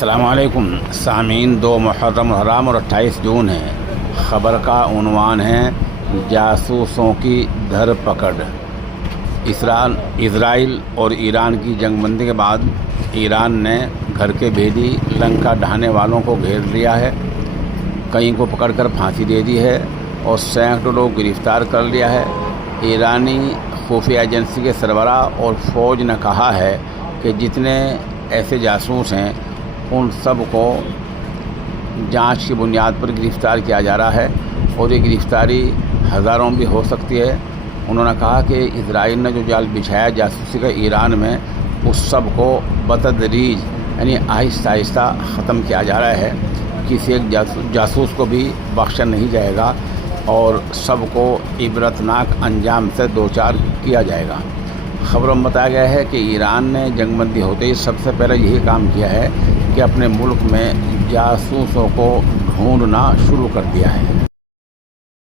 السلام علیکم سامعین، 2 محرم الحرام اور 28 جون ہے۔ خبر کا عنوان ہے جاسوسوں کی دھر پکڑ۔ اسرائیل اور ایران کی جنگ بندی کے بعد ایران نے گھر کے بھیدی لنکا ڈھانے والوں کو گھیر لیا ہے، کئی کو پکڑ کر پھانسی دے دی ہے اور سینکڑوں لوگ گرفتار کر لیا ہے۔ ایرانی خفیہ ایجنسی کے سربراہ اور فوج نے کہا ہے کہ جتنے ایسے جاسوس ہیں ان سب کو جانچ کی بنیاد پر گرفتار کیا جا رہا ہے اور یہ گرفتاری ہزاروں بھی ہو سکتی ہے۔ انہوں نے کہا کہ اسرائیل نے جو جال بچھایا جاسوسی کا ایران میں، اس سب کو بتدریج یعنی آہستہ آہستہ ختم کیا جا رہا ہے۔ کسی ایک جاسوس کو بھی بخشا نہیں جائے گا اور سب کو عبرتناک انجام سے دوچار کیا جائے گا۔ خبروں میں بتایا گیا ہے کہ ایران نے جنگ بندی ہوتے ہی سب سے پہلے یہی کام کیا ہے کہ اپنے ملک میں جاسوسوں کو ڈھونڈنا شروع کر دیا ہے۔